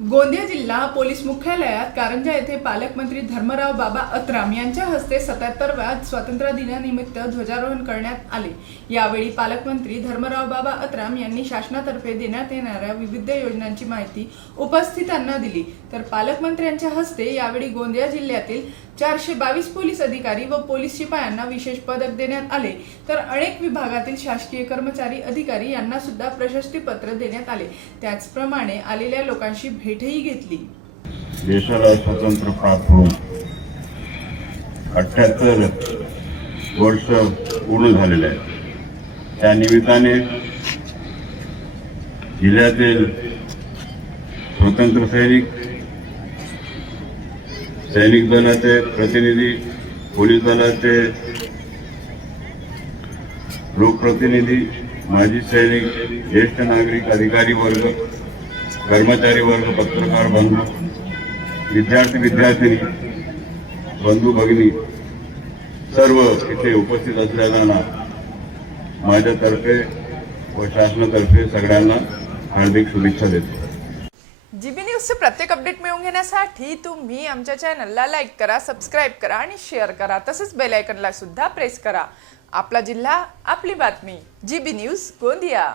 गोंदिया जिल्हा पोलीस मुख्यालयात कारंजा येथे पालकमंत्री धर्मराव बाबा अत्राम यांच्या हस्ते 77व्या स्वातंत्र्य दिनानिमित्त ध्वजारोहण करण्यात आले। यावेळी पालकमंत्री धर्मराव बाबा अत्राम यांनी शासनातर्फे देण्यात येणाऱ्या विविध योजनांची माहिती उपस्थितांना दिली। तर पालकमंत्र्यांच्या हस्ते यावेळी गोंदिया जिल्ह्यातील 422 पोलीस अधिकारी व पोलीस शिपायांना विशेष पदक देण्यात आले। तर अनेक विभागातील शासकीय कर्मचारी अधिकारी यांना सुद्धा प्रशस्ती पत्र देण्यात आले। त्याचप्रमाणे आलेल्या लोकांशी भेटही घेतली। देशाला स्वतंत्र प्राप्त होऊन 78 वर्ष पूर्ण झालेले आहेत। त्या निमित्ताने जिल्ह्यातील स्वतंत्र सैनिक दलाचे प्रतिनिधी, पोलीस दलाचे लोकप्रतिनिधी, माजी सैनिक, ज्येष्ठ नागरिक, अधिकारी वर्ग, कर्मचारी वर्ग, पत्रकार बंधू, विद्यार्थी बंधू भगिनी सर्व इथे उपस्थित असलेल्यांना माझ्यातर्फे व शासनातर्फे सगळ्यांना हार्दिक शुभेच्छा देतो। जीबी न्यूजचे प्रत्येक अपडेट मिळवून घेण्यासाठी तुम्ही आमच्या चॅनलला लाईक करा, सबस्क्राइब करा आणि शेअर करा। तसेच बेल आयकॉनला सुद्धा प्रेस करा। आपला जिल्हा, आपली बातमी। GB news Gondia.